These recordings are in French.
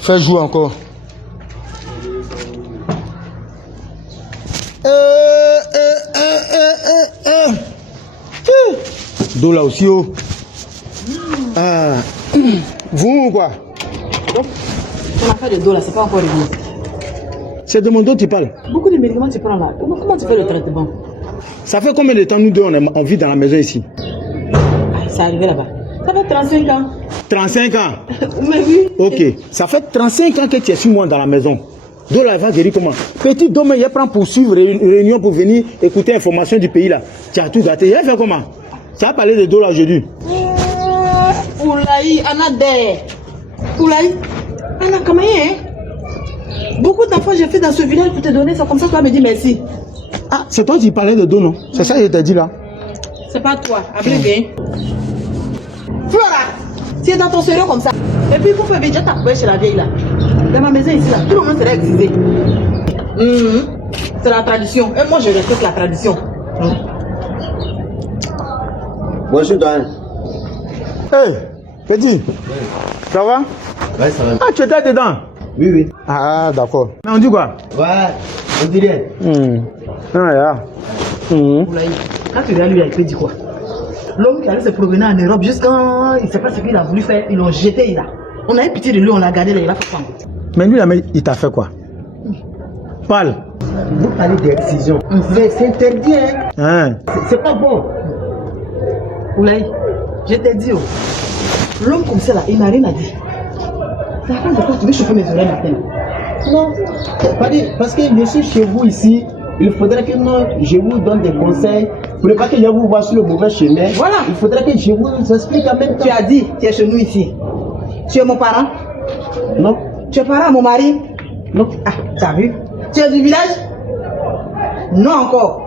Fais jouer encore. Dos là aussi, oh. Ah. Vous ou quoi? Donc, ton affaire de dos là, c'est pas encore réglé. C'est de mon dos que tu parles. Beaucoup de médicaments tu prends là. Comment tu fais le traitement? Ça fait combien de temps nous deux on vit dans la maison ici? Ah, ça arrivé là-bas. Ça fait 35 ans. 35 ans? Mais oui. Ok. Ça fait 35 ans que tu es sur moi dans la maison. Donc là, il va guérir comment? Petit demain, il prend pour suivre une réunion pour venir écouter l'information du pays là. Tu as tout gâté. Il a fait comment? Tu as parlé de dos là aujourd'hui. Oulaï, Anadé. Oulaï, Anna Kamaye. Beaucoup d'enfants j'ai fait dans ce village pour te donner ça. Comme ça, toi me dis merci. Ah, c'est toi qui parlais de dos, non? C'est ça que je t'ai dit là. C'est pas toi. Appelez bien. Flora, tu es dans ton sérieux comme ça. Et puis, vous pouvez déjà t'appeler chez la vieille là. Dans ma maison ici là, tout le monde serait excisé. C'est la tradition. Et moi, je respecte la tradition. Bonjour, Doyen. Hey, petit. Ça va? Ouais, ça va. Ah, tu étais dedans? Oui, oui. Ah, d'accord. Mais on dit quoi? Ouais, on dit rien. Ah, yeah. Oulaï, quand tu regardes lui, il peut dire quoi? L'homme qui allait se promener en Europe jusqu'à il ne sait pas ce qu'il a voulu faire, ils l'ont jeté là. On a eu pitié de lui, on l'a gardé là, il a fait quoi? Mais lui, il t'a fait quoi? Parle. Vous parlez d'excision. C'est interdit, hein. Hein? C'est pas bon. Oulaï, je t'ai dit, oh, l'homme comme ça là, il n'a rien à dire. Ça fait de quoi tu veux chauffer mes oreilles matin? Non. Parce que je suis chez vous ici, il faudrait que je vous donne des conseils. Pour ne pas que je vous vois sur le mauvais chemin. Voilà. Il faudrait que je vous explique en même temps. Tu as dit, tu es chez nous ici. Tu es mon parent? Non. Tu es parent à mon mari? Non. Ah, tu as vu? Tu es du village? Non encore.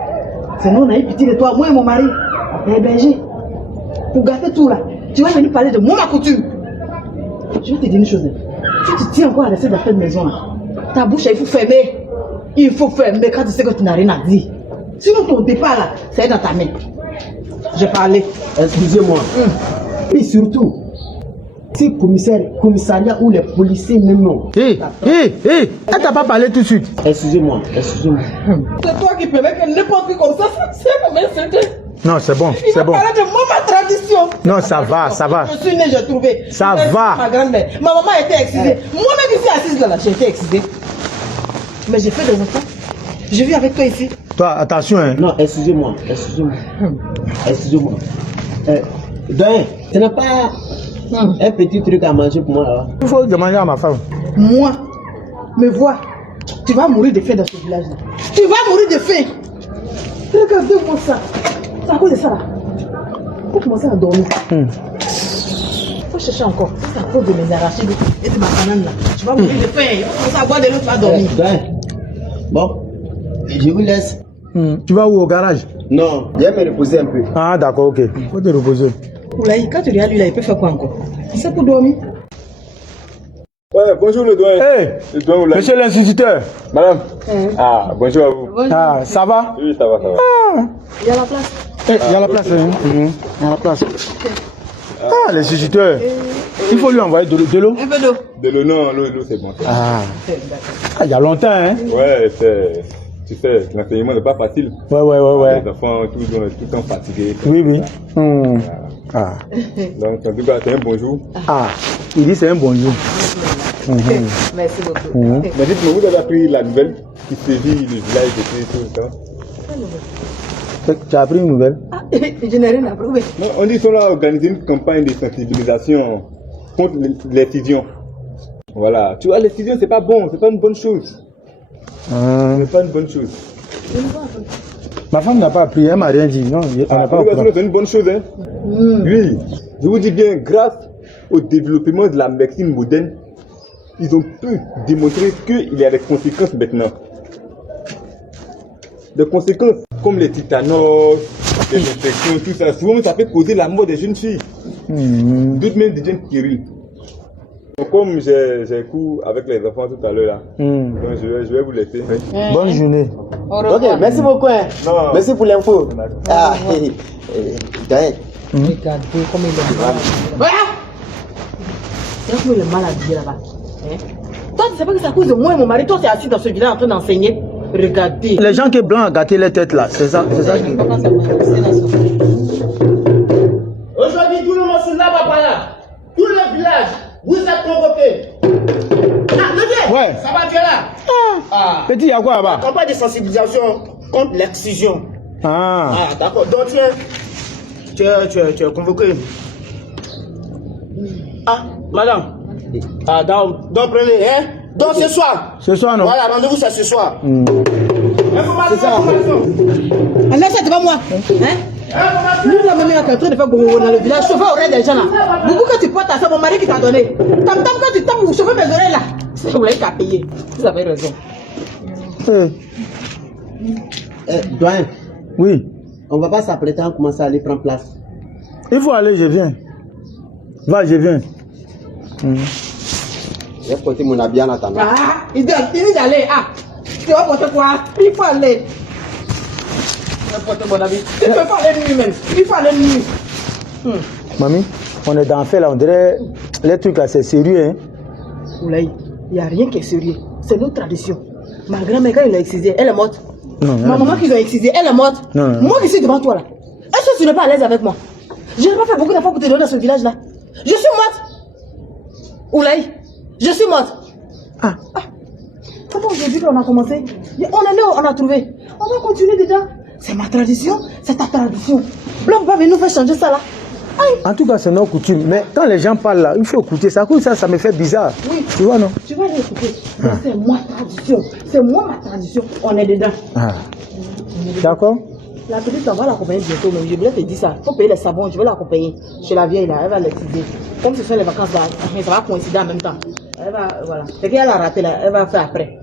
C'est nous, on a eu pitié de toi, moi et mon mari. On est hébergés. Pour gâter tout là, tu vas venir parler de moi, ma coutume. Je vais te dire une chose. Tu te tiens encore à rester dans cette maison là. Ta bouche, il faut fermer. Il faut fermer quand tu sais que tu n'as rien à dire. Sinon ton départ là, c'est dans ta main. J'ai parlé. Excusez-moi. Et surtout, si commissariat ou les policiers même non. Elle t'a pas parlé tout de suite. Excusez-moi. C'est toi qui permets que n'importe qui comme ça, c'est comme c'était. Non, c'est bon, Il c'est va bon. parler de moi, ma tradition. Non, ça va, ça va. Je suis née, j'ai trouvé. Ça J'ai va. Ma grand-mère. Ma maman était excisée. Moi-même ici assise là, j'ai été excisée. Mais j'ai fait des enfants. Je vis avec toi ici. Toi, attention, hein. Non, excusez-moi. Excusez-moi. Doyen, tu n'as pas un petit truc à manger pour moi là? Il faut demander à ma femme. Moi, me vois. Tu vas mourir de faim dans ce village là. Tu vas mourir de faim. Regardez-moi ça. C'est à cause de ça là. Faut commencer à dormir. Faut chercher encore. C'est à cause de mes arachides et de ma banane là. Tu vas mourir de faim. Il faut commencer à boire de l'eau, tu vas dormir. Bon, je vous laisse. Tu vas où, au garage? Non, je vais me reposer un peu. Ah, d'accord, ok. Faut te reposer. Oulaï, quand tu regardes lui là, il peut faire quoi encore? C'est pour dormir. Ouais, bonjour le doyen. Hey, Le doyen Oulaï. monsieur l'instituteur. Madame. Ah, bonjour à vous. Ah, ça va? Oui, ça va, ça va. Il y a la place. Il y a la place, hein. Il y a la place. Ah, l'instituteur. Il faut lui envoyer de l'eau. Un peu d'eau. De l'eau, non, l'eau c'est bon. Ah, il y a longtemps, hein. Ouais, tu sais, l'enseignement n'est pas facile. Ouais. Les enfants, tout le temps fatigués. Oui. Ah. Donc, en tout cas, c'est un bonjour. Ah, il dit c'est un bon jour. Merci beaucoup. Mais dites-moi, vous avez appris la nouvelle qui sévit le village depuis tout le temps? Tu as appris une nouvelle? Ah, je n'ai rien à prouver. Non, on dit qu'on a organisé une campagne de sensibilisation contre l'excision. Voilà. Tu vois, l'excision, c'est pas bon, c'est pas une bonne chose. C'est pas une bonne chose. Ma femme n'a pas appris, elle m'a rien dit. Non, elle n'a pas appris. C'est une bonne chose, hein? Oui, je vous dis bien, grâce au développement de la médecine moderne, ils ont pu démontrer qu'il y a des conséquences maintenant. Des conséquences comme les tétanos, les infections, tout ça. Souvent, ça peut causer la mort des jeunes filles. D'autres même des jeunes stériles. Donc, comme j'ai cours avec les enfants tout à l'heure là, donc je vais vous laisser. Bonne journée. Ok, merci beaucoup. Hein. Non. Merci pour l'info. Ah, Doyen. Regardez comme il est malade. Voilà! C'est comme il est mal habillé là-bas. Hein? Toi, tu sais pas que c'est à cause de moi et mon mari. Toi, tu es assis dans ce village en train d'enseigner. Regardez. Les gens qui est blanc ont gâté les têtes là, c'est ça. C'est ça. Aujourd'hui, tout le monde se lave à là. Tout le village, vous êtes convoqués. Ah, le vieux, Ouais. ça va, tu es là. Ah. Petit, il y a quoi là-bas? Campagne de sensibilisation contre l'excision. Ah. Ah, d'accord. Donc, tu es convoqué. Ah, madame. Ah, donc prenez, hein. Donc, ce soir. Ce soir, non? Voilà, rendez-vous, c'est ce soir. Information. ah, là, ça, c'est pas moi. Hein? Nous, la mamie, est en train de faire boum dans le village. Chauffeur oreille des gens là. Beaucoup que tu portes à ça, mon mari qui t'a donné. Tam quand tu tapes, vous chauffez mes oreilles là. C'est vous l'avez qu'à payer. Vous avez raison. Doyen, Oui. on va pas s'apprêter à commencer à aller prendre place. Il faut aller, je viens. Va, je viens. J'ai porté mon habit en attendant. Ah, il dit d'aller. Ah, tu vas porter quoi? Il faut aller. Tu vas porter mon ami. Tu ne peux pas aller nuit même. Il faut aller nuit. Mamie, on est dans le fait là, on dirait les trucs là, c'est sérieux, hein. Oulaï, il n'y a rien qui est sérieux. C'est notre tradition. Ma grand-mère, quand ils l'ont excisée, elle est morte. Non, Ma maman qu'ils ont excisée, elle est morte. Non. Moi qui suis devant toi là. Est-ce que tu n'es pas à l'aise avec moi? Je n'ai pas fait beaucoup d'efforts pour te donner dans ce village là. Je suis morte. Oulaï, je suis morte. Ah. Comment aujourd'hui qu'on a commencé? On est né, on a trouvé. On va continuer dedans. C'est ma tradition, c'est ta tradition. Blanc va venir nous faire changer ça là. Aïe. En tout cas, c'est nos coutumes. Mais quand les gens parlent là, il faut écouter. Ça, ça me fait bizarre. Oui. Tu vois, non? Tu vas l'écouter. C'est ma tradition. C'est moi ma tradition. On est dedans. Ah. D'accord? La petite, on va l'accompagner bientôt, mais je voulais te dire ça. Il faut payer les savons, je vais l'accompagner. Chez la vieille là, elle va l'exciser. Comme ce sont les vacances là, ça va coïncider en même temps. Elle va, voilà. C'est qu'elle a raté là, elle va faire après.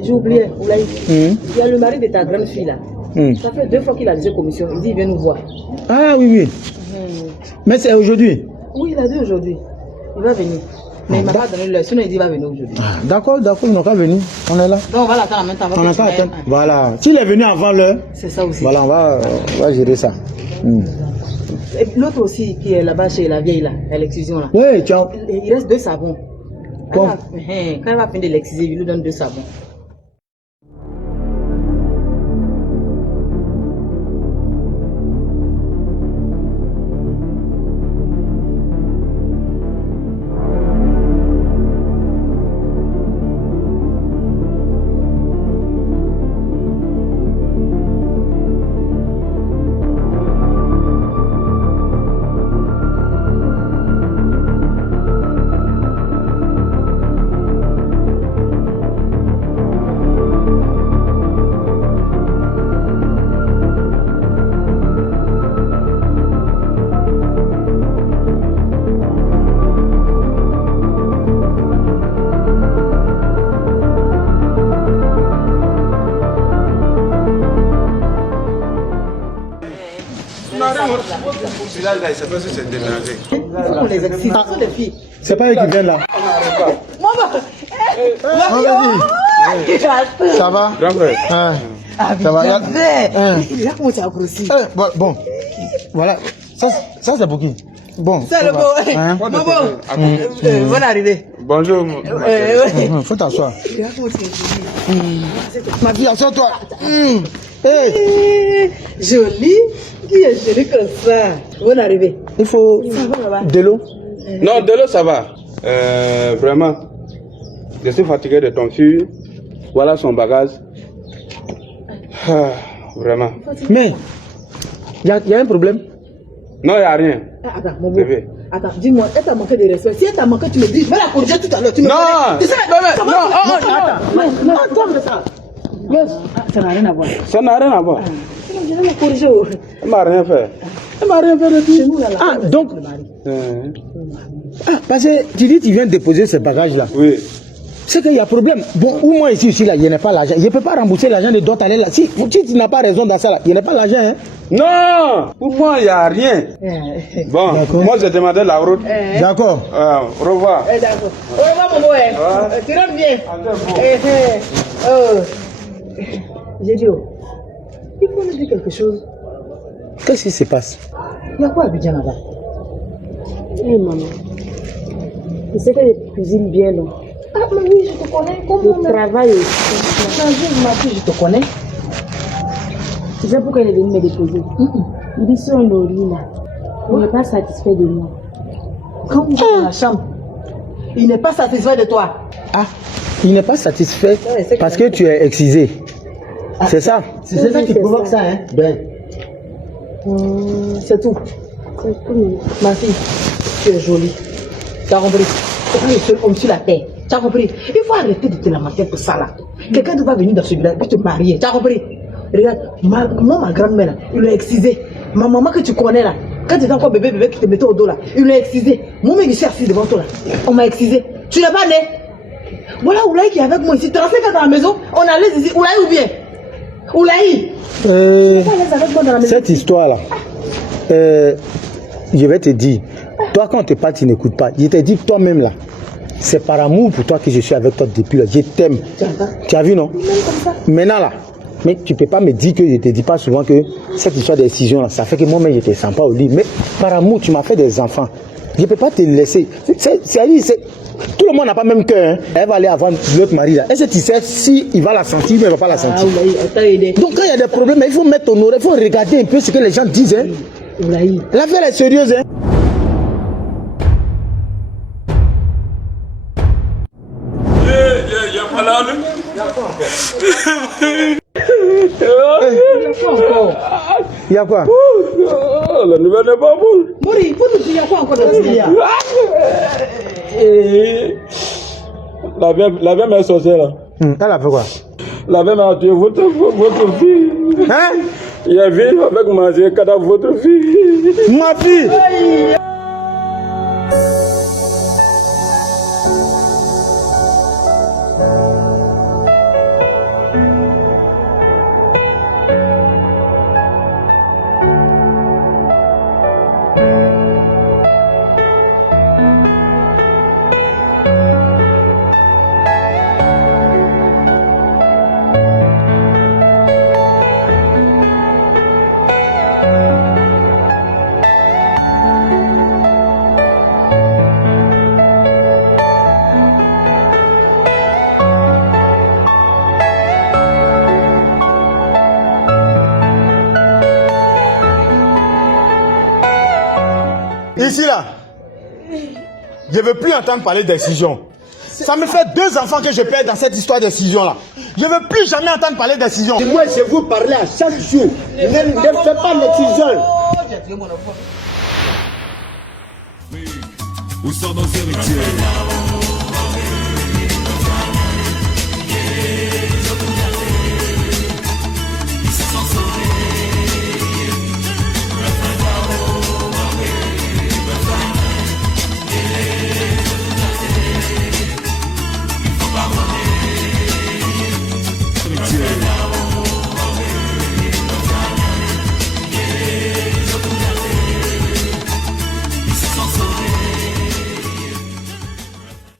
J'ai oublié, Oulaï. Il y a le mari de ta grande fille là. Ça fait 2 fois qu'il a dit commission. Il dit, il vient nous voir. Ah oui, oui. Mais c'est aujourd'hui. Oui, il a dit aujourd'hui. Il va venir. Mais il m'a pas donné l'heure. Sinon, il dit, il va venir aujourd'hui. Ah, d'accord, ils n'ont qu'à venir. On est là. Donc, on va l'attendre en même temps. On n'a qu'à attendre. Voilà. S'il est venu avant l'heure, c'est ça aussi. voilà, on va gérer ça. Et l'autre aussi qui est là-bas chez la vieille là, à l'excision là. Oui, ciao. Il reste 2 savons. Bon. Quand elle va finir de l'exciser, il lui donne 2 savons. Les excises, ce sont des filles. C'est pas eux qui viennent là. Maman! Ça va? Grand frère. Ça va? Il a comment tu as grossi. Bon, voilà. Ça c'est pour qui? Bon. C'est le beau. Maman! Bonne arrivée. Bonjour. Faut t'asseoir. Il a comment tu as grossi. Ma fille, assure-toi. Jolie. Qui est jolie comme ça? Bonne arrivée. Il faut de l'eau. Non, de l'eau, ça va. Vraiment. Je suis fatigué de ton fille. Voilà son bagage. Ah, vraiment. Mais, il y a un problème. Non, il n'y a rien. Attends, mon beau. Attends, dis-moi, elle t'a manqué de respect. Si elle t'a manqué, tu me dis, je vais la corriger tout à l'heure. Tu me Non! Tu sais, Non, attends. ça n'a rien à voir. Ça n'a rien à voir. Je vais la corriger. Elle m'a rien fait. Elle m'a rien fait de Chez tout. nous, là, là. Ah, donc, parce que tu dis tu viens déposer ce bagage là. Oui. C'est qu'il y a problème. Bon, ou moi ici, là, il n'y a pas l'argent. Je ne peux pas rembourser l'argent de d'autres aller là. Si tu n'as pas raison dans ça là, il n'y a pas l'argent. Hein. Non! Pour moi, il n'y a rien. Bon, moi, je demandais la route. D'accord. Au revoir. D'accord. Au revoir, mon beau. Tu rentres bien. J'ai dit, il faut me dire quelque chose. Qu'est-ce qui se passe? Il y a quoi à Abidjan là-bas? Eh maman, Tu sais que les cuisines bien, non? Ah, mais oui, je te connais. Comment Le travail aussi. ma fille, je te connais. Tu sais pourquoi il est venu me déposer? Il dit sur un lit là. Il n'est pas satisfait de moi. Quand vous êtes dans la chambre, il n'est pas satisfait de toi. Ah, il n'est pas satisfait Ouais, c'est parce que tu es excisé. C'est ça? C'est ça qui provoque ça, hein? Ben. C'est tout. C'est tout. Ma fille, tu es jolie. Tu as compris? Tu es le seul homme sur la terre. Tu as compris? Il faut arrêter de te lamenter pour ça là. Quelqu'un va venir dans ce village et te marier. Tu as compris? Regarde, moi, ma grand-mère, là, il l'a excisé. Ma maman que tu connais là, quand tu étais encore bébé qui te mettait au dos là, il l'a excisé. Moi, je suis assis devant toi là. On m'a excisé. Tu n'es pas né. Voilà Oulaï qui est avec moi ici. 35 ans dans la maison, on allait ici. Oulaï ou bien? Oulaï! Cette histoire-là, je vais te dire, toi quand tu parles, tu n'écoutes pas. Je te dis toi-même là, c'est par amour pour toi que je suis avec toi depuis là. Je t'aime. Tu as vu, non? Maintenant là, mais tu ne peux pas me dire que je ne te dis pas souvent que cette histoire d'excision là, ça fait que moi-même je ne te sens pas au lit. Mais par amour, tu m'as fait des enfants. Je ne peux pas te laisser. Tout le monde n'a pas même cœur. Hein. Elle va aller avant l'autre mari là. Est-ce que tu sais si il va la sentir ou il ne va pas la sentir? Donc quand il y a des problèmes, il faut mettre ton oreille, il faut regarder un peu ce que les gens disent. Hein. L'affaire est sérieuse. Hein. Il y a quoi? La nouvelle n'est pas bonne. Mori, il faut nous dire, il y a quoi encore dans ce qu'il y a? La vieille mère sorcière là. Elle a fait quoi? La vieille mère a tué votre fille. Hein? Il a vu avec manger cadavre votre fille. Ma fille! Ici là, je ne veux plus entendre parler d'excision. Ça me fait 2 enfants que je perds dans cette histoire d'excision là. Je ne veux plus jamais entendre parler d'excision. Moi, je vous parler à chaque jour. Ne fais pas l'excision. Où sont nos héritiers?